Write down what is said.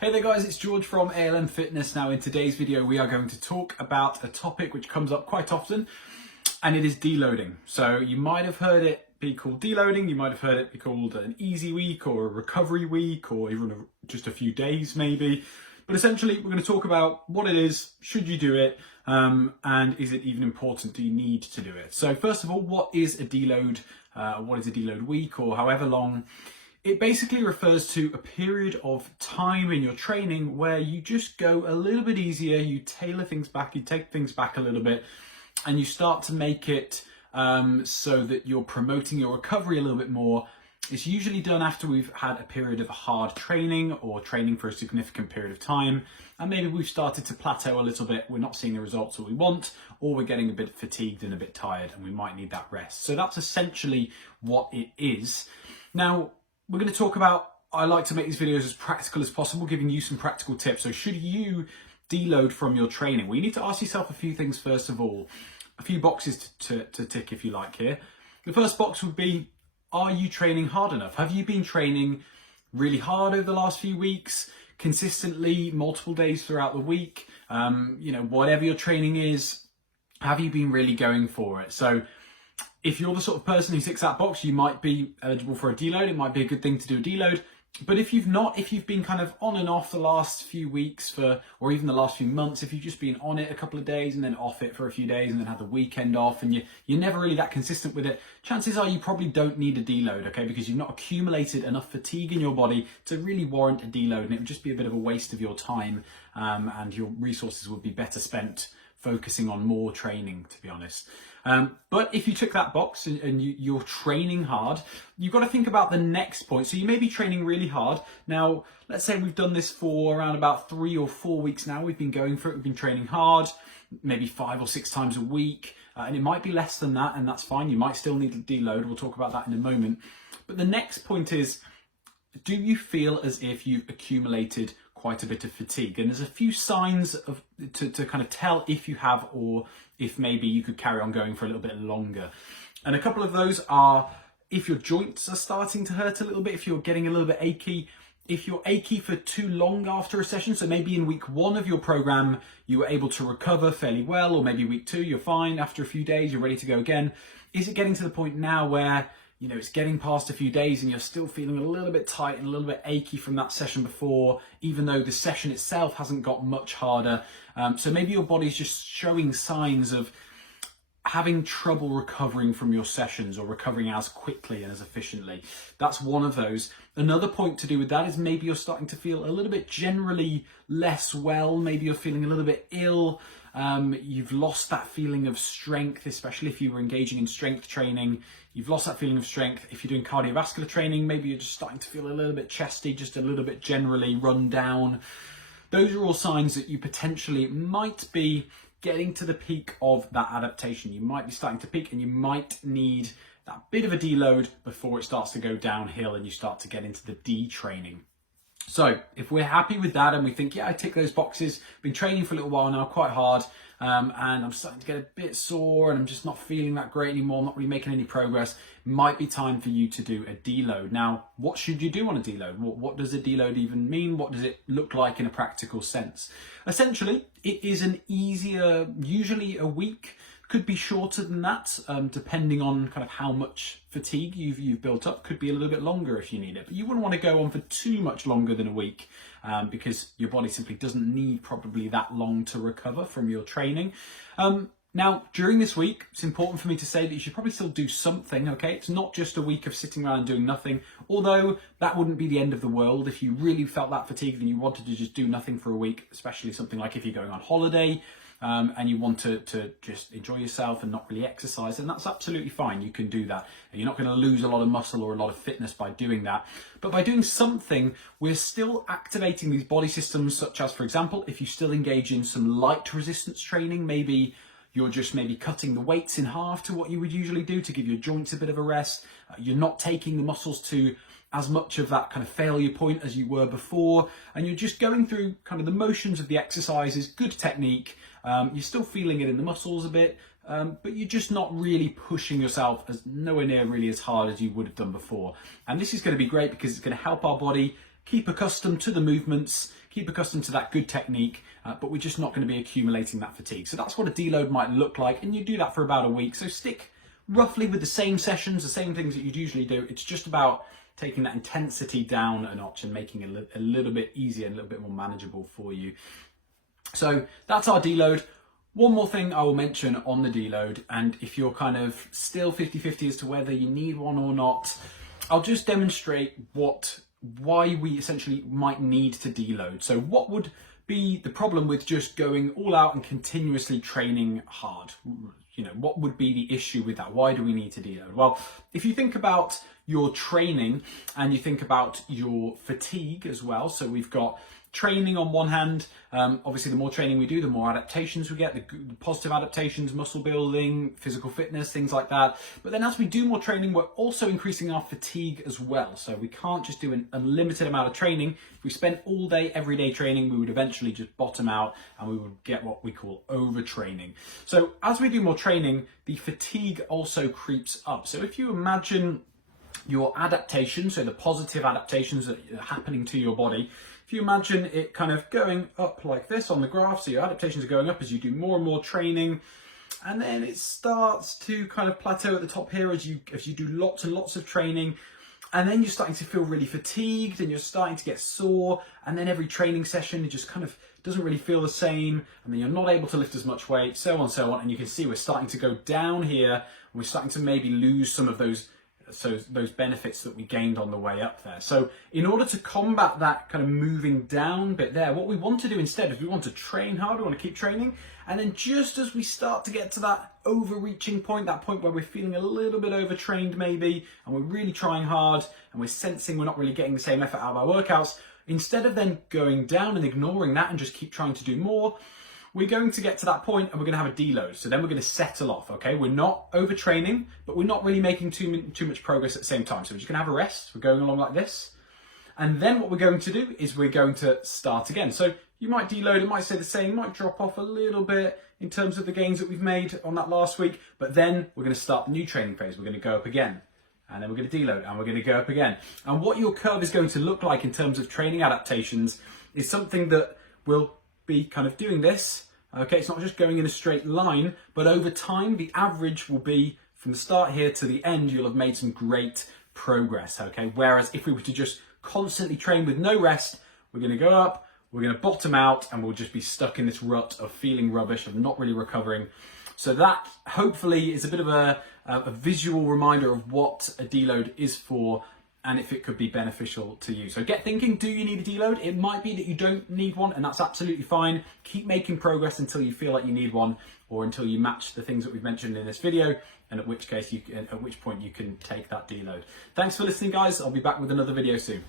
Hey there guys, it's George from ALM Fitness. Now in today's video we are going to talk about a topic which comes up quite often, and it is deloading. So you might have heard it be called deloading, you might have heard it be called an easy week or a recovery week or even just a few days maybe. But essentially we're going to talk about what it is, should you do it, and is it even important, do you need to do it? So first of all, what is a deload? What is a deload week or however long? It basically refers to a period of time in your training where you just go a little bit easier, you tailor things back, you take things back a little bit, and you start to make it so that you're promoting your recovery a little bit more. It's usually done after we've had a period of hard training or training for a significant period of time, and maybe we've started to plateau a little bit, we're not seeing the results that we want, or we're getting a bit fatigued and a bit tired and we might need that rest. So that's essentially what it is. Now, we're going to talk about, I like to make these videos as practical as possible, giving you some practical tips. So should you deload from your training? Well, you need to ask yourself a few things first of all, a few boxes to tick if you like here. The first box would be, are you training hard enough? Have you been training really hard over the last few weeks, consistently, multiple days throughout the week? Whatever your training is, have you been really going for it? So if you're the sort of person who ticks that box, you might be eligible for a deload. It might be a good thing to do a deload. But if you've not, if you've been kind of on and off the last few weeks or even the last few months, if you've just been on it a couple of days and then off it for a few days and then had the weekend off and you're never really that consistent with it, chances are you probably don't need a deload, okay? Because you've not accumulated enough fatigue in your body to really warrant a deload, and it would just be a bit of a waste of your time, and your resources would be better spent focusing on more training, to be honest. But if you tick that box and you're training hard, you've got to think about the next point. So you may be training really hard. Now, let's say we've done this for around about 3 or 4 weeks now. We've been going for it. We've been training hard, maybe 5 or 6 times a week. And it might be less than that, and that's fine. You might still need to deload. We'll talk about that in a moment. But the next point is, do you feel as if you've accumulated quite a bit of fatigue? And there's a few signs to kind of tell if you have, or if maybe you could carry on going for a little bit longer. And a couple of those are if your joints are starting to hurt a little bit, if you're getting a little bit achy, if you're achy for too long after a session. So maybe in week 1 of your program, you were able to recover fairly well, or maybe week 2, you're fine. After a few days, you're ready to go again. Is it getting to the point now where it's getting past a few days and you're still feeling a little bit tight and a little bit achy from that session before, even though the session itself hasn't got much harder? So maybe your body's just showing signs of having trouble recovering from your sessions or recovering as quickly and as efficiently. That's one of those. Another point to do with that is maybe you're starting to feel a little bit generally less well. Maybe you're feeling a little bit ill. You've lost that feeling of strength, especially if you were engaging in strength training. You've lost that feeling of strength. If you're doing cardiovascular training, maybe you're just starting to feel a little bit chesty, just a little bit generally run down. Those are all signs that you potentially might be getting to the peak of that adaptation. You might be starting to peak and you might need that bit of a deload before it starts to go downhill and you start to get into the detraining. So if we're happy with that and we think, yeah, I tick those boxes, been training for a little while now, quite hard, and I'm starting to get a bit sore and I'm just not feeling that great anymore, not really making any progress, it might be time for you to do a deload. Now, what should you do on a deload? What does a deload even mean? What does it look like in a practical sense? Essentially, it is an easier, usually a week, could be shorter than that, depending on kind of how much fatigue you've built up. Could be a little bit longer if you need it, but you wouldn't want to go on for too much longer than a week, because your body simply doesn't need probably that long to recover from your training. Now, during this week, it's important for me to say that you should probably still do something, okay? It's not just a week of sitting around and doing nothing, although that wouldn't be the end of the world. If you really felt that fatigued and you wanted to just do nothing for a week, especially something like if you're going on holiday, and you want to just enjoy yourself and not really exercise, and that's absolutely fine. You can do that. You're not going to lose a lot of muscle or a lot of fitness by doing that. But by doing something, we're still activating these body systems, such as, for example, if you still engage in some light resistance training, maybe you're just cutting the weights in half to what you would usually do to give your joints a bit of a rest. You're not taking the muscles to as much of that kind of failure point as you were before, and you're just going through kind of the motions of the exercises, good technique. You're still feeling it in the muscles a bit, but you're just not really pushing yourself as nowhere near really as hard as you would have done before. And this is going to be great because it's going to help our body keep accustomed to the movements, keep accustomed to that good technique, but we're just not going to be accumulating that fatigue. So that's what a deload might look like, and you do that for about a week. So stick roughly with the same sessions, the same things that you'd usually do. It's just about taking that intensity down a notch and making it a little bit easier and a little bit more manageable for you. So that's our deload. One more thing I will mention on the deload, and if you're kind of still 50-50 as to whether you need one or not, I'll just demonstrate why we essentially might need to deload. So what would be the problem with just going all out and continuously training hard? You know, what would be the issue with that? Why do we need to deload? Well, if you think about your training and you think about your fatigue as well, so we've got training on one hand. Obviously, the more training we do, the more adaptations we get, the positive adaptations, muscle building, physical fitness, things like that. But then as we do more training, we're also increasing our fatigue as well. So we can't just do an unlimited amount of training. If we spent all day, every day training, we would eventually just bottom out and we would get what we call overtraining. So as we do more training, the fatigue also creeps up. So if you imagine your adaptation, so the positive adaptations that are happening to your body, if you imagine it kind of going up like this on the graph, so your adaptations are going up as you do more and more training, and then it starts to kind of plateau at the top here as you do lots and lots of training, and then you're starting to feel really fatigued and you're starting to get sore, and then every training session it just kind of doesn't really feel the same, and then you're not able to lift as much weight, so on, and you can see we're starting to go down here, and we're starting to maybe lose some of those benefits that we gained on the way up there. So in order to combat that kind of moving down bit there, what we want to do instead is we want to train hard, we want to keep training, and then just as we start to get to that overreaching point, that point where we're feeling a little bit overtrained maybe, and we're really trying hard, and we're sensing we're not really getting the same effort out of our workouts, instead of then going down and ignoring that and just keep trying to do more, we're going to get to that point and we're going to have a deload. So then we're going to settle off, okay? We're not overtraining, but we're not really making too much progress at the same time. So we're just going to have a rest. We're going along like this. And then what we're going to do is we're going to start again. So you might deload, it might stay the same, might drop off a little bit in terms of the gains that we've made on that last week, but then we're going to start the new training phase. We're going to go up again. And then we're going to deload and we're going to go up again. And what your curve is going to look like in terms of training adaptations is something that will be kind of doing this. Okay, it's not just going in a straight line, but over time, the average will be from the start here to the end, you'll have made some great progress, okay? Whereas if we were to just constantly train with no rest, we're gonna go up, we're gonna bottom out, and we'll just be stuck in this rut of feeling rubbish, of not really recovering. So that hopefully is a bit of a visual reminder of what a deload is for, and if it could be beneficial to you. So get thinking, do you need a deload? It might be that you don't need one, and that's absolutely fine. Keep making progress until you feel like you need one, or until you match the things that we've mentioned in this video, and at which point you can take that deload. Thanks for listening, guys. I'll be back with another video soon.